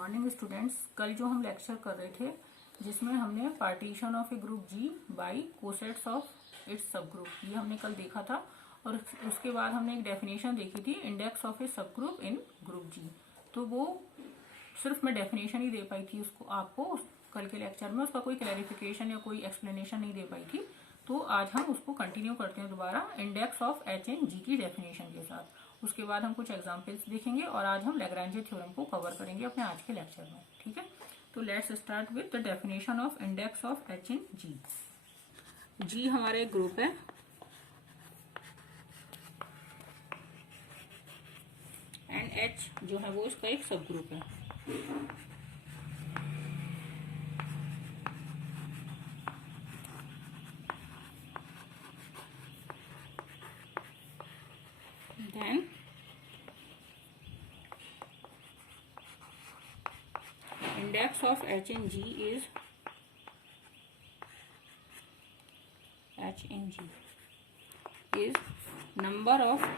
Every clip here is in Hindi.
Morning students. कल जो हम लेक्चर कर रहे थे जिसमें हमने partition of a group G by cosets of its subgroup, ये हमने कल देखा था। और उसके बाद हमने एक डेफिनेशन देखी थी, इंडेक्स ऑफ ए सब ग्रुप इन ग्रुप जी। तो वो सिर्फ मैं डेफिनेशन ही दे पाई थी उसको आपको कल के लेक्चर में, उसका कोई क्लैरिफिकेशन या कोई एक्सप्लेनेशन नहीं दे पाई थी। तो आज हम उसको कंटिन्यू करते हैं दोबारा इंडेक्स ऑफ एच एंड जी की डेफिनेशन के साथ। उसके बाद हम कुछ एग्जांपल्स देखेंगे और आज हम लैग्रेंजे थ्योरम को कवर करेंगे अपने आज के लेक्चर में। ठीक है, तो let's start with the definition of index of H and G. G हमारा एक ग्रुप है एंड एच जो है वो इसका एक सब ग्रुप है। Then index of H and G is number of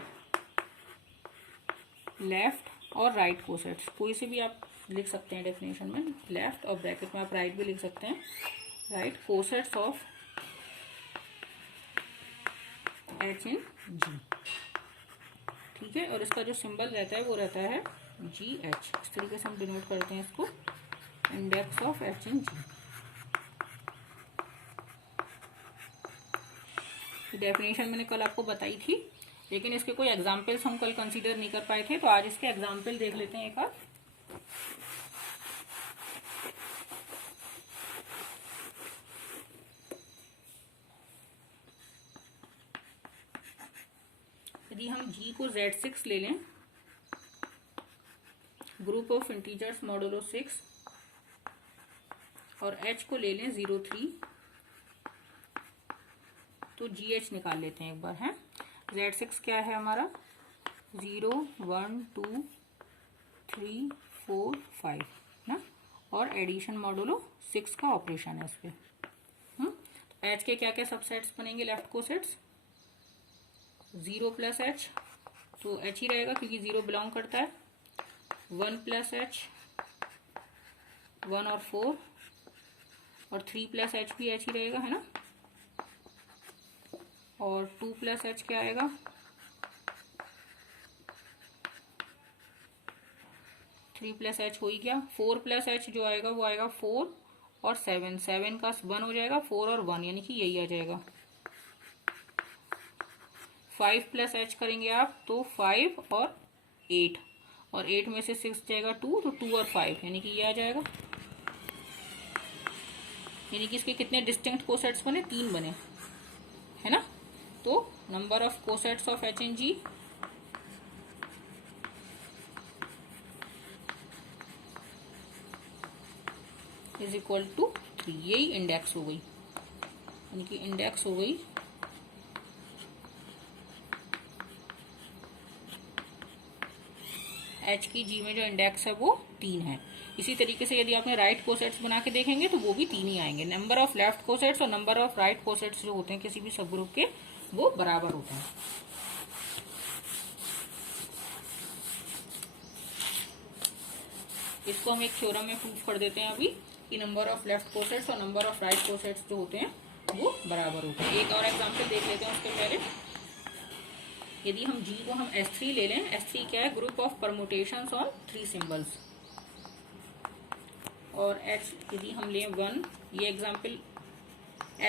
left और राइट कोसेट्स। कोई से भी आप लिख सकते हैं डेफिनेशन में, लेफ्ट और ब्रैकेट में आप राइट भी लिख सकते हैं, right cosets of H and G. ठीक है, और इसका जो सिंबल रहता है वो रहता है जी एच। इस तरीके से हम डिनोट करते हैं इसको, index of H and G. Definition मैंने कल आपको बताई थी, लेकिन इसके कोई एग्जाम्पल्स हम कल कंसीडर नहीं कर पाए थे, तो आज इसके एग्जाम्पल देख लेते हैं एक बार। यदि हम g को z6 ले लें, ग्रुप ऑफ इंटीजर्स मॉडुलो 6, और h को ले लें 0, 3, तो gh निकाल लेते हैं एक बार। है z6 क्या है हमारा, 0, 1, 2, 3, 4, 5 ना, और एडिशन मॉडुलो 6 का ऑपरेशन है इस पे। तो h के क्या क्या सबसेट्स बनेंगे, लेफ्ट कोसेट्स 0 प्लस एच, तो h ही रहेगा क्योंकि 0 बिलोंग करता है। 1 प्लस एच, 1 और 4, और 3 प्लस एच भी h ही रहेगा, है ना। और 2 प्लस एच क्या आएगा, 3 प्लस एच हो ही गया। 4 प्लस एच जो आएगा वो आएगा 4 और 7, 7 का 1 हो जाएगा, 4 और 1 यानी कि यही आ जाएगा। 5 प्लस एच करेंगे आप तो 5 और 8, और 8 में से 6 जाएगा 2, तो 2 और 5 यानी कि ये आ जाएगा। यानी कि इसके कितने डिस्टिंक्ट कोसेट्स बने, 3 बने, है ना। तो number of cosets of H and G is equal to 3। यही इंडेक्स हो गई, यानी कि इंडेक्स हो गई एच की जी में जो इंडेक्स है वो 3 है। इसी तरीके से यदि आपने राइट कोसेट्स बना के देखेंगे तो वो भी 3 ही आएंगे। नंबर ऑफ लेफ्ट कोसेट्स और नंबर ऑफ राइट कोसेट्स जो होते हैं किसी भी सब ग्रुप के, वो बराबर होते हैं। इसको हम एक थ्योरम में प्रूफ कर देते हैं अभी कि नंबर ऑफ लेफ्ट कोसेट्स और नंबर ऑफ राइट कोसेट्स जो होते हैं वो बराबर होते हैं। एक और एग्जांपल देख लेते हैं उसके पहले। यदि हम G को हम S3 ले लें, S3 क्या है, group of permutations on 3 symbols. और H यदि हम लें 1, ये एग्जांपल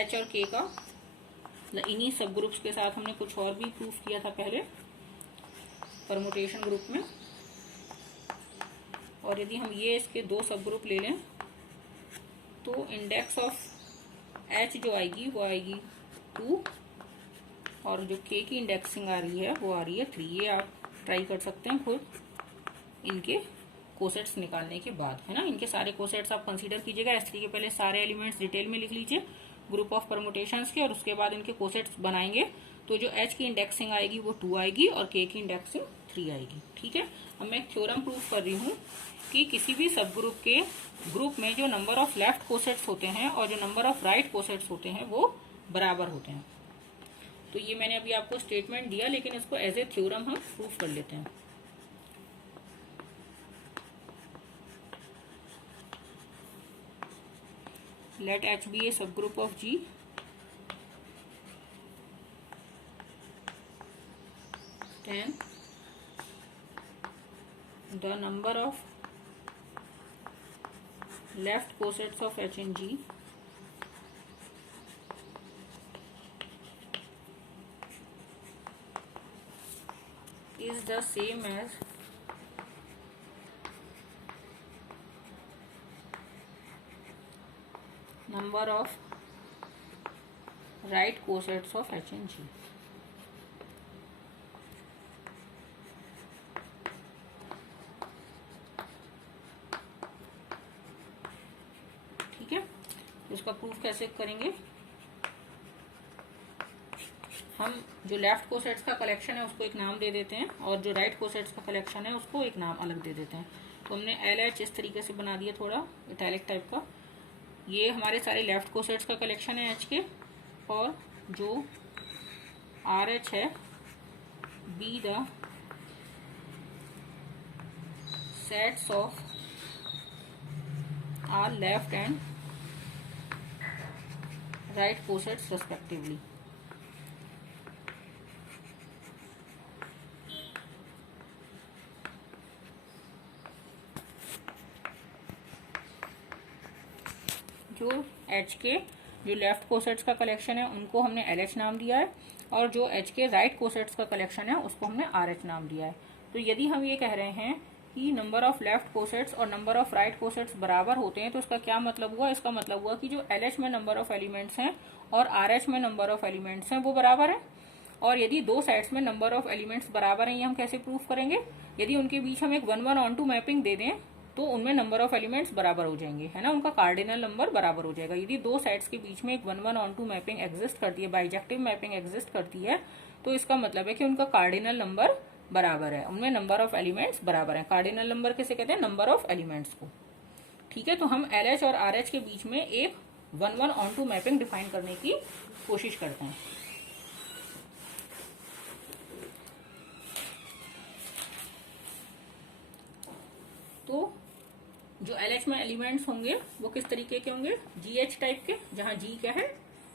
H और K का, इन्हीं सब ग्रुप्स के साथ हमने कुछ और भी प्रूफ किया था पहले परमुटेशन ग्रुप में। और यदि हम ये इसके 2 सब ग्रुप ले लें तो इंडेक्स ऑफ H जो आएगी वो आएगी 2, और जो K की इंडेक्सिंग आ रही है वो आ रही है 3। ये आप ट्राई कर सकते हैं खुद इनके कोसेट्स निकालने के बाद, है ना। इनके सारे कोसेट्स आप कंसीडर कीजिएगा। S3 के पहले सारे एलिमेंट्स डिटेल में लिख लीजिए ग्रुप ऑफ परमुटेशंस के, और उसके बाद इनके कोसेट्स बनाएंगे तो जो H की इंडेक्सिंग आएगी वो 2 आएगी और K की इंडेक्सिंग 3 आएगी। ठीक है, अब मैं एक थ्योरम प्रूफ कर रही हूँ कि किसी भी सब ग्रुप के ग्रुप में जो नंबर ऑफ लेफ्ट कोसेट्स होते हैं और जो नंबर ऑफ राइट कोसेट्स होते हैं वो बराबर होते हैं। तो ये मैंने अभी आपको स्टेटमेंट दिया, लेकिन इसको एज ए थ्योरम हम प्रूफ कर लेते हैं। let H be a subgroup of G, then the number of left cosets of H in G is the same as number of right cosets of H in G. ठीक है, इसका प्रूफ कैसे करेंगे? हम जो लेफ्ट कोसेट्स का कलेक्शन है उसको एक नाम दे देते हैं और जो राइट कोसेट्स का कलेक्शन है उसको एक नाम अलग दे देते हैं। तो हमने LH इस तरीके से बना दिया, थोड़ा इटैलिक टाइप का। ये हमारे सारे लेफ्ट कोसेट्स का कलेक्शन है H के, और जो RH है be the sets of are left and right cosets respectively. जो H के जो लेफ्ट कोसेट्स का कलेक्शन है उनको हमने LH नाम दिया है, और जो H के राइट कोसेट्स का कलेक्शन है उसको हमने RH नाम दिया है। तो यदि हम ये कह रहे हैं कि नंबर ऑफ लेफ्ट कोसेट्स और नंबर ऑफ राइट कोसेट्स बराबर होते हैं, तो इसका क्या मतलब हुआ? इसका मतलब हुआ कि जो LH में नंबर ऑफ एलिमेंट्स हैं और RH में नंबर ऑफ एलिमेंट्स हैं वो बराबर है। और यदि दो सेट्स में नंबर ऑफ एलिमेंट्स बराबर हैं, ये हम कैसे प्रूफ करेंगे? यदि उनके बीच हम एक 1:1 मैपिंग दे दें तो उनमें नंबर ऑफ एलिमेंट्स बराबर हो जाएंगे, है ना, उनका कार्डिनल नंबर बराबर हो जाएगा। यदि दो सेट्स के बीच में एक 1:1 मैपिंग एग्जिस्ट करती है, बाइजेक्टिव मैपिंग एग्जिस्ट करती है, तो इसका मतलब है कि उनका कार्डिनल नंबर बराबर है, उनमें नंबर ऑफ एलिमेंट्स बराबर है। कार्डिनल नंबर किसे कहते हैं? नंबर ऑफ एलिमेंट्स को। ठीक है, तो हम LH और RH के बीच में एक 1:1 मैपिंग डिफाइन करने की कोशिश करते हैं। तो जो LH में एलिमेंट्स होंगे वो किस तरीके के होंगे? GH टाइप के, जहां G क्या है?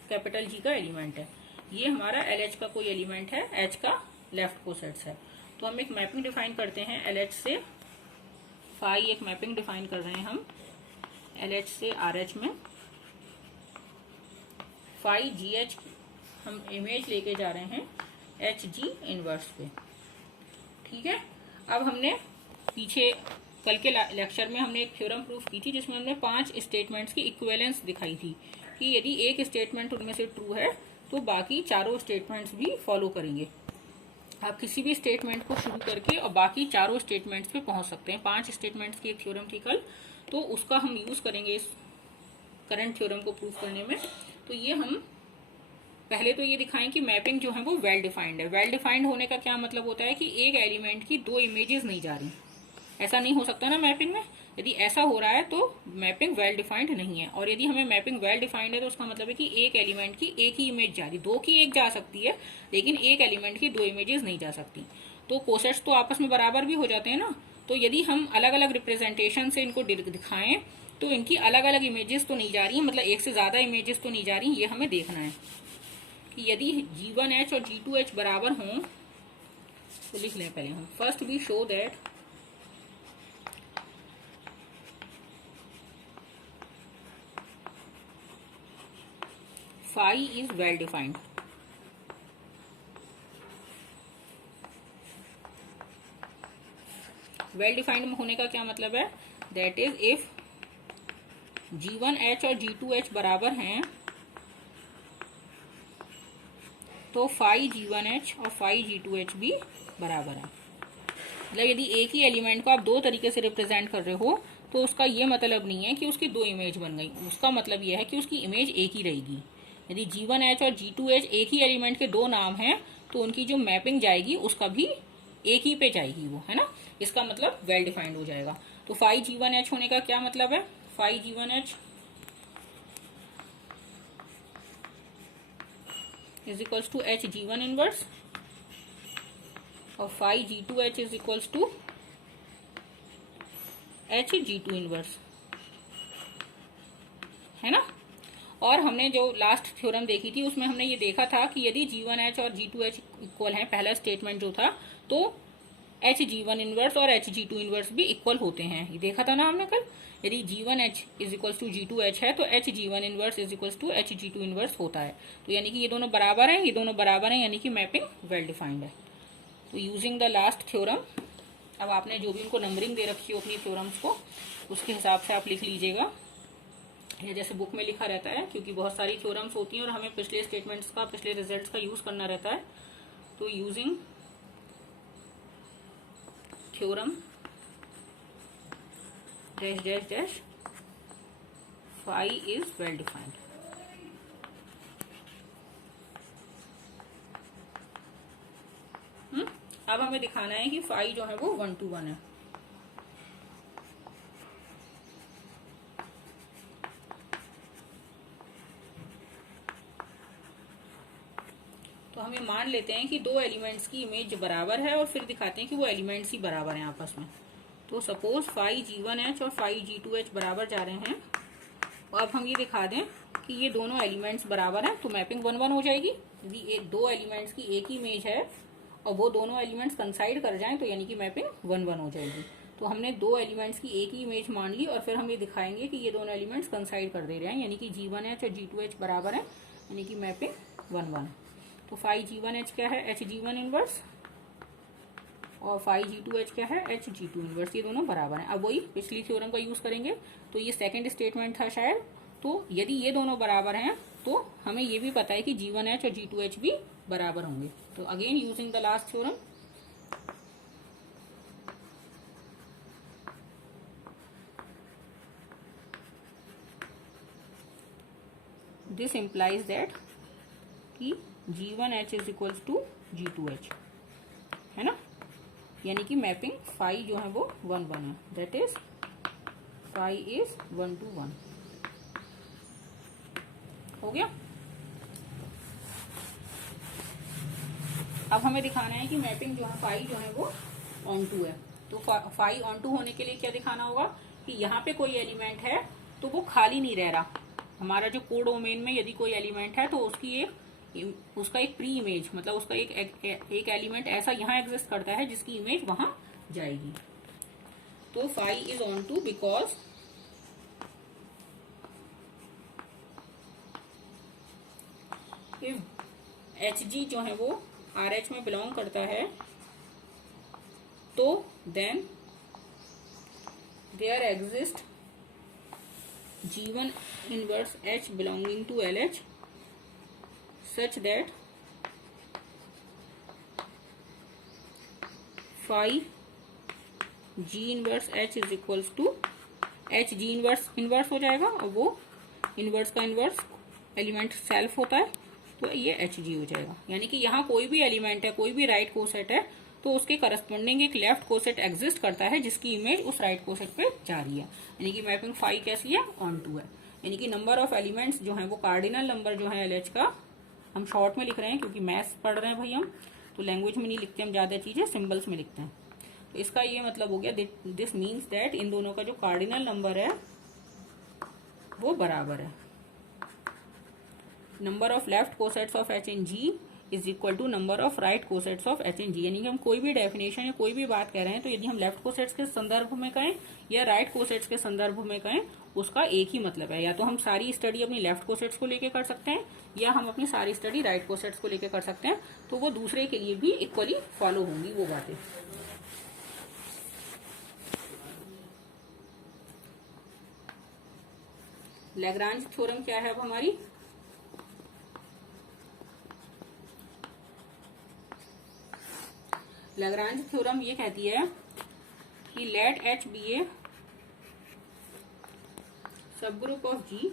कैपिटल G का एलिमेंट है। ये हमारा LH का कोई एलिमेंट है, H का लेफ्ट कोसेट्स है। तो हम एक मैपिंग डिफाइन करते हैं LH से फाई, एक मैपिंग डिफाइन कर रहे हैं हम LH से RH में। फाई GH हम इमेज लेके जा रहे हैं HG इनवर्स पे। ठीक है, अब हमने पीछे कल के लेक्चर में हमने एक थ्योरम प्रूफ की थी जिसमें हमने 5 स्टेटमेंट्स की इक्विवेलेंस दिखाई थी कि यदि एक स्टेटमेंट उनमें से ट्रू है तो बाकी चारों स्टेटमेंट्स भी फॉलो करेंगे। आप किसी भी स्टेटमेंट को शुरू करके और बाकी चारों स्टेटमेंट्स पे पहुंच सकते हैं। 5 स्टेटमेंट्स की एक थ्योरम थी कल, तो उसका हम यूज करेंगे इस करंट थ्योरम को प्रूफ करने में। तो ये हम पहले तो ये दिखाएं कि मैपिंग जो है वो वेल डिफाइंड है। वेल डिफाइंड होने का क्या मतलब होता है कि एक एलिमेंट की 2 इमेजेस नहीं जा रही। ऐसा नहीं हो सकता ना मैपिंग में। यदि ऐसा हो रहा है तो मैपिंग वेल डिफाइंड नहीं है। और यदि हमें मैपिंग वेल डिफाइंड है तो उसका मतलब है कि एक एलिमेंट की एक ही इमेज जा रही, 2 की एक जा सकती है लेकिन एक एलिमेंट की 2 इमेजेस नहीं जा सकती। तो कोसेट्स तो आपस में बराबर भी हो जाते हैं ना। तो यदि हम अलग अलग रिप्रेजेंटेशन से इनको दिखाएं तो इनकी अलग अलग इमेजेस तो नहीं जा रही है, मतलब एक से ज्यादा इमेजेस तो नहीं जा रही। ये हमें देखना है कि यदि G1H और G2H बराबर हों तो लिख लें पहले हम। First we show that phi is well defined। Well defined होने का क्या मतलब है? दैट इज इफ G1H और G2H बराबर हैं तो phi G1H और phi G2H भी बराबर है। मतलब यदि एक ही एलिमेंट को आप 2 तरीके से रिप्रेजेंट कर रहे हो तो उसका ये मतलब नहीं है कि उसकी 2 इमेज बन गई। उसका मतलब यह है कि उसकी इमेज एक ही रहेगी। यदि G1H और G2H एक ही एलिमेंट के 2 नाम हैं तो उनकी जो मैपिंग जाएगी उसका भी एक ही पे जाएगी वो, है ना। इसका मतलब वेल डिफाइंड हो जाएगा। तो phi G1H होने का क्या मतलब है? phi G1H is equals to H G1 inverse और phi G2H is equals to H G2 inverse, है ना। और हमने जो लास्ट थ्योरम देखी थी उसमें हमने ये देखा था कि यदि G1H और G2H इक्वल हैं, पहला स्टेटमेंट जो था, तो HG1 इनवर्स और HG2 इनवर्स भी इक्वल होते हैं। ये देखा था ना हमने कल। यदि G1H is equals to G2H है तो HG1 inverse is equals to HG2 inverse होता है। तो यानी कि ये दोनों बराबर हैं, ये दोनों बराबर हैं, यानी कि मैपिंग वेल डिफाइंड है। तो यूजिंग द लास्ट थ्योरम, अब आपने जो भी उनको नंबरिंग दे रखी हो अपनी थ्योरम्स को, उसके हिसाब से आप लिख लीजिएगा, या जैसे बुक में लिखा रहता है, क्योंकि बहुत सारी थ्योरम्स होती हैं और हमें पिछले स्टेटमेंट्स का, पिछले रिजल्ट्स का यूज करना रहता है। तो using theorem dash dash dash phi is well defined. अब हमें दिखाना है कि फाई जो है वो 1 to 1 है। तो हमें मान लेते हैं कि दो एलिमेंट्स की इमेज बराबर है और फिर दिखाते हैं कि वो एलिमेंट्स ही बराबर हैं आपस में। तो सपोज फाई G1H और फाई G2H बराबर जा रहे हैं, और अब हम ये दिखा दें कि ये दोनों एलिमेंट्स बराबर हैं, तो मैपिंग 1 1 हो जाएगी। यदि दो एलिमेंट्स की एक ही इमेज है और वो दोनों एलिमेंट्स कंसाइड कर जाएं तो यानी कि मैपिंग 1 1 हो जाएगी। तो हमने दो एलिमेंट्स की एक ही इमेज मान ली और फिर हम ये दिखाएंगे कि ये दोनों एलिमेंट्स कंसाइड कर दे रहे हैं, यानी कि G1H और G2H बराबर है, यानी कि मैपिंग 1 1। तो फाई G1H क्या है, HG1 इनवर्स, और फाई G2H क्या है, HG2 इनवर्स। ये दोनों बराबर हैं। अब वही पिछली थ्योरम का यूज करेंगे। तो ये सेकंड स्टेटमेंट था शायद। तो यदि ये दोनों बराबर हैं तो हमें ये भी पता है कि G1H और G2H भी बराबर होंगे। तो again using the last theorem, this implies that कि G1H is equals to G2H, है ना, यानी कि मैपिंग फाई जो है वो 1 1 है, that is phi is 1 to 1। हो गया। अब हमें दिखाना है कि मैपिंग जो है फाई जो है वो ऑन टू है। तो फाई ऑन टू होने के लिए क्या दिखाना होगा कि यहाँ पे कोई एलिमेंट है तो वो खाली नहीं रह रहा। हमारा जो कोड डोमेन में यदि कोई एलिमेंट है तो उसका एक प्री इमेज, मतलब उसका एक एलिमेंट ऐसा यहाँ एग्जिस्ट करता है जिसकी इमेज वहां जाएगी। तो phi is onto because if HG जो है वो RH में बिलोंग करता है तो then there exist G1 inverse H belonging to LH such that phi G inverse H is equals to H G inverse हो जाएगा, और वो इनवर्स का इनवर्स एलिमेंट सेल्फ होता है, तो ये HG हो जाएगा। यानी कि यहाँ कोई भी एलिमेंट है, कोई भी राइट कोसेट है, तो उसके करस्पॉन्डिंग एक लेफ्ट कोसेट एग्जिस्ट करता है जिसकी इमेज उस राइट कोसेट पे जा रही है। यानी कि मैपिंग फाई कैसी है, ऑन टू है। यानी कि नंबर ऑफ एलिमेंट्स जो है वो कार्डिनल नंबर जो है LH का, हम शॉर्ट में लिख रहे हैं क्योंकि मैथ्स पढ़ रहे हैं भाई हम, तो लैंग्वेज में नहीं लिखते हम ज्यादा चीजें, सिंबल्स में लिखते हैं। तो इसका ये मतलब हो गया, दिस मीन्स दैट इन दोनों का जो कार्डिनल नंबर है वो बराबर है। Number of left cosets of H in G is equal to number of right cosets of H in G। यानी कि हम कोई भी डेफिनेशन या कोई भी बात कह रहे हैं तो यदि हम लेफ्ट कोसेट्स के संदर्भ में कहें या राइट कोसेट्स के संदर्भ में कहें, उसका एक ही मतलब है। या तो हम सारी स्टडी अपनी लेफ्ट कोसेट्स को लेके कर सकते हैं या हम अपनी सारी स्टडी राइट कोसेट्स को लेके कर सकते हैं, तो वो दूसरे के लिए भी इक्वली फॉलो होंगी वो बातें। लैग्रांज थ्योरम क्या है अब हमारी, लैग्रांज थ्योरम ये कहती है कि late H be a subgroup of G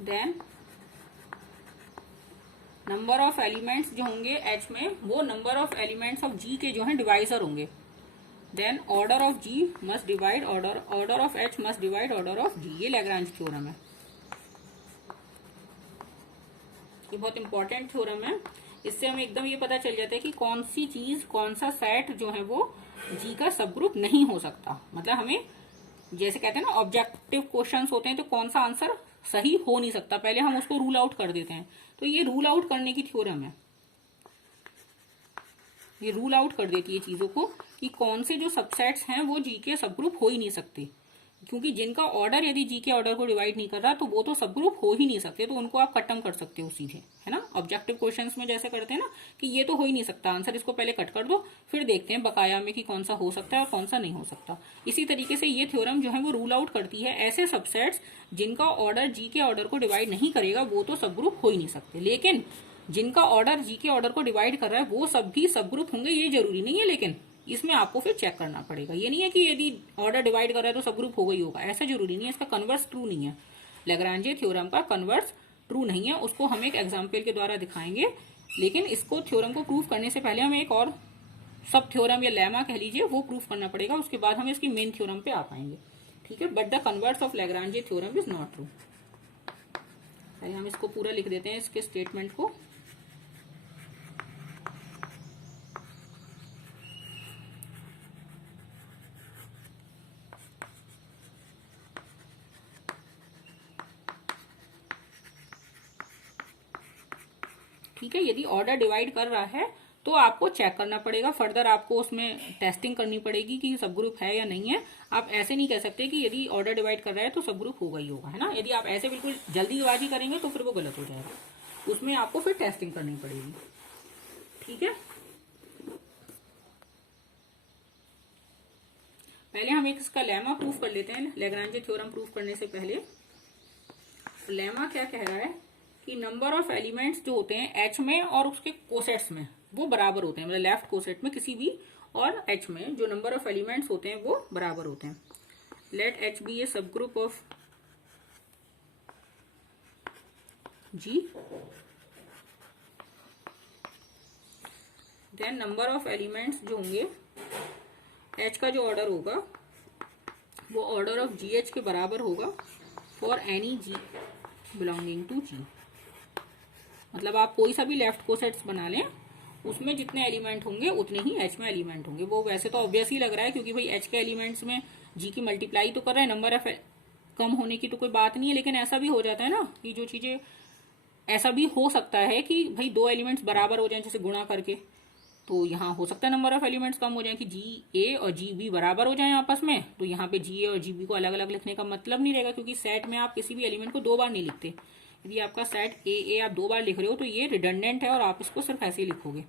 then number of elements जो होंगे H में वो number of elements of G के जो है डिवाइजर होंगे। Then order of G must divide order of H must divide order of G। ये लैग्रांज थ्योरम है। ये बहुत इंपॉर्टेंट थ्योरम है इससे हमें एकदम ये पता चल जाता है कि कौन सी चीज, कौन सा सेट जो है वो जी का सब ग्रुप नहीं हो सकता। मतलब हमें जैसे कहते हैं ना ऑब्जेक्टिव क्वेश्चंस होते हैं तो कौन सा आंसर सही हो नहीं सकता, पहले हम उसको रूल आउट कर देते हैं। तो ये रूल आउट करने की थ्योरम है, ये रूल आउट कर देती है चीजों को कि कौन से जो सबसेट्स हैं वो जी के सब ग्रुप हो ही नहीं सकते, क्योंकि जिनका ऑर्डर यदि जी के ऑर्डर को डिवाइड नहीं कर रहा तो वो तो सब ग्रुप हो ही नहीं सकते, तो उनको आप खत्म कर सकते हो सीधे, है ना। ऑब्जेक्टिव क्वेश्चंस में जैसे करते हैं ना कि ये तो हो ही नहीं सकता आंसर, इसको पहले कट कर दो, फिर देखते हैं बकाया में कि कौन सा हो सकता है और कौन सा नहीं हो सकता। इसी तरीके से ये थ्योरम जो है वो रूल आउट करती है ऐसे सबसेट्स जिनका ऑर्डर जी के ऑर्डर को डिवाइड नहीं करेगा, वो तो सब ग्रुप हो ही नहीं सकते। लेकिन जिनका ऑर्डर जी के ऑर्डर को डिवाइड कर रहा है वो सब भी सब ग्रुप होंगे, ये जरूरी नहीं है, लेकिन इसमें आपको फिर चेक करना पड़ेगा। ये नहीं है कि यदि ऑर्डर डिवाइड कर रहा है तो सब ग्रुप होगा ही होगा, ऐसा जरूरी नहीं है। इसका कन्वर्स ट्रू नहीं है, लैग्रांजे थ्योरम का कन्वर्स ट्रू नहीं है। उसको हम एक एग्जाम्पल के द्वारा दिखाएंगे, लेकिन इसको थ्योरम को प्रूव करने से पहले हमें एक और सब थ्योरम या लेमा कह लीजिए वो प्रूव करना पड़ेगा, उसके बाद हम इसकी मेन थ्योरम पे आ पाएंगे, ठीक है। But the converse of Lagrange theorem is not true. पहले हम इसको पूरा लिख देते हैं, इसके स्टेटमेंट को। ठीक है, यदि ऑर्डर डिवाइड कर रहा है तो आपको चेक करना पड़ेगा, फर्दर आपको उसमें टेस्टिंग करनी पड़ेगी कि सब ग्रुप है या नहीं है। आप ऐसे नहीं कह सकते कि यदि ऑर्डर डिवाइड कर रहा है तो सब ग्रुप होगा ही होगा, है ना। यदि आप ऐसे बिल्कुल जल्दीबाजी करेंगे तो फिर वो गलत हो जाएगा, उसमें आपको फिर टेस्टिंग करनी पड़ेगी, ठीक है। पहले हम एक इसका लेमा प्रूफ कर लेते हैं, लैग्रांजे थ्योरम प्रूफ करने से पहले। लेमा क्या कह रहा है कि नंबर ऑफ एलिमेंट्स जो होते हैं एच में और उसके कोसेट्स में वो बराबर होते हैं, मतलब लेफ्ट कोसेट में किसी भी और एच में जो नंबर ऑफ एलिमेंट्स होते हैं वो बराबर होते हैं। Late H be a subgroup of G, then number of elements जो होंगे एच का जो ऑर्डर होगा वो ऑर्डर ऑफ जी एच के बराबर होगा for any g belonging to G. मतलब आप कोई सा भी लेफ्ट कोसेट्स बना लें, उसमें जितने एलिमेंट होंगे उतने ही एच में एलिमेंट होंगे। वो वैसे तो ऑब्वियस ही लग रहा है, क्योंकि भाई एच के एलिमेंट्स में जी की मल्टीप्लाई तो कर रहे हैं, नंबर ऑफ कम होने की तो कोई बात नहीं है। लेकिन ऐसा भी हो जाता है ना कि जो चीजें, ऐसा भी हो सकता है कि भाई दो एलिमेंट्स बराबर हो जाए जैसे गुणा करके, तो यहाँ हो सकता है नंबर ऑफ एलिमेंट्स कम हो जाए कि जी ए और जी बी बराबर हो जाए आपस में। तो यहाँ पे जी ए और जी बी को अलग अलग लिखने का मतलब नहीं रहेगा, क्योंकि सेट में आप किसी भी एलिमेंट को दो बार नहीं लिखते। यदि आपका सेट ए आप दो बार लिख रहे हो तो ये रिडंडेंट है और आप इसको सिर्फ ऐसे ही लिखोगे,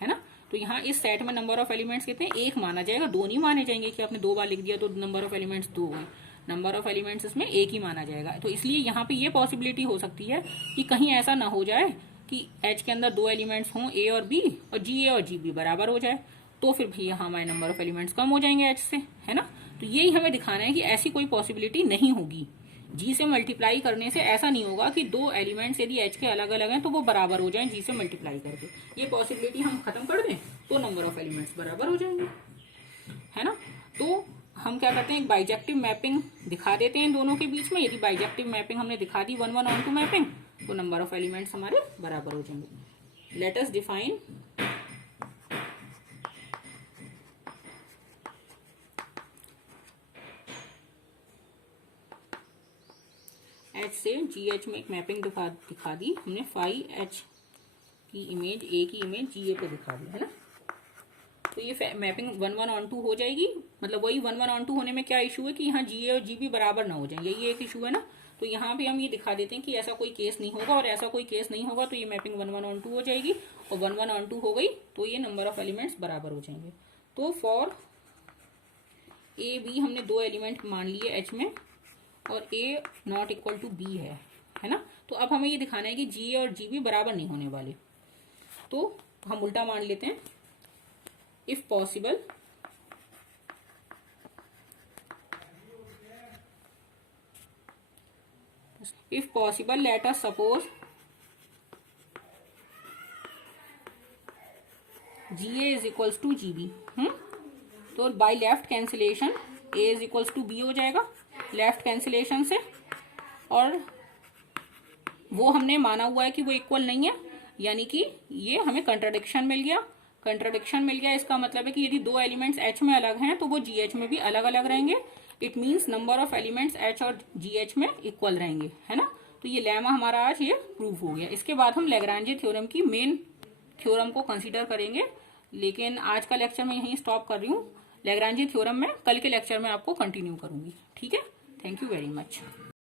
है ना। तो यहाँ इस सेट में नंबर ऑफ एलिमेंट्स कितने, एक माना जाएगा, दो नहीं माने जाएंगे कि आपने दो बार लिख दिया तो नंबर ऑफ एलिमेंट्स दो हुए। नंबर ऑफ एलिमेंट्स इसमें एक ही माना जाएगा। तो इसलिए यहाँ पे ये पॉसिबिलिटी हो सकती है कि कहीं ऐसा ना हो जाए कि एच के अंदर दो एलिमेंट्स हों ए और बी, और जी ए और जी बी बराबर हो जाए, तो फिर भी यहाँ हमारे नंबर ऑफ एलिमेंट्स कम हो जाएंगे एच से, है ना। तो यही हमें दिखाना है कि ऐसी कोई पॉसिबिलिटी नहीं होगी। जी से मल्टीप्लाई करने से ऐसा नहीं होगा कि दो एलिमेंट्स यदि एच के अलग अलग हैं तो वो बराबर हो जाएं जी से मल्टीप्लाई करके। ये पॉसिबिलिटी हम खत्म कर दें तो नंबर ऑफ एलिमेंट्स बराबर हो जाएंगे, है ना। तो हम क्या करते हैं, एक बाइजेक्टिव मैपिंग दिखा देते हैं दोनों के बीच में। यदि बाइजेक्टिव मैपिंग हमने दिखा दी 1 1 ऑन टू मैपिंग, तो नंबर ऑफ एलिमेंट्स हमारे बराबर हो जाएंगे। लेट अस डिफाइन एच से जी एच में एक मैपिंग दिखा दी हमने, फाई एच की इमेज ए की इमेज जी ए पे दिखा दी, है ना। तो ये मैपिंग 1 1 ऑन टू हो जाएगी। मतलब वही 1 1 ऑन टू होने में क्या इशू है कि यहाँ जी ए और जी बी बराबर ना हो जाए, यही एक इशू है ना। तो यहाँ पे हम ये दिखा देते हैं कि ऐसा कोई केस नहीं होगा, और ऐसा कोई केस नहीं होगा तो ये मैपिंग 1 1 ऑन टू हो जाएगी, और 1 1 ऑन टू हो गई तो ये नंबर ऑफ एलिमेंट्स बराबर हो जाएंगे। तो फॉर ए बी हमने दो एलिमेंट मान लिए एच में, और ए नॉट इक्वल टू बी है ना। तो अब हमें ये दिखाना है कि जी और जी बी बराबर नहीं होने वाले, तो हम उल्टा मान लेते हैं। If possible let us suppose g a is equals to g b. तो by left cancellation a is equals to b हो जाएगा लेफ्ट कैंसिलेशन से, और वो हमने माना हुआ है कि वो इक्वल नहीं है। यानी कि ये हमें कंट्राडिक्शन मिल गया। कंट्राडिक्शन मिल गया इसका मतलब है कि यदि दो एलिमेंट्स H में अलग हैं तो वो GH में भी अलग अलग रहेंगे। It means number of elements H और GH में इक्वल रहेंगे, है ना। तो ये लेमा हमारा आज ये प्रूव हो गया। इसके बाद हम लैग्रांजे थ्योरम की मेन थ्योरम को कंसीडर करेंगे, लेकिन आज का लेक्चर मैं यहीं स्टॉप कर रही हूँ। लैग्रांजे थ्योरम में कल के लेक्चर में आपको कंटिन्यू करूंगी, ठीक है। Thank you very much.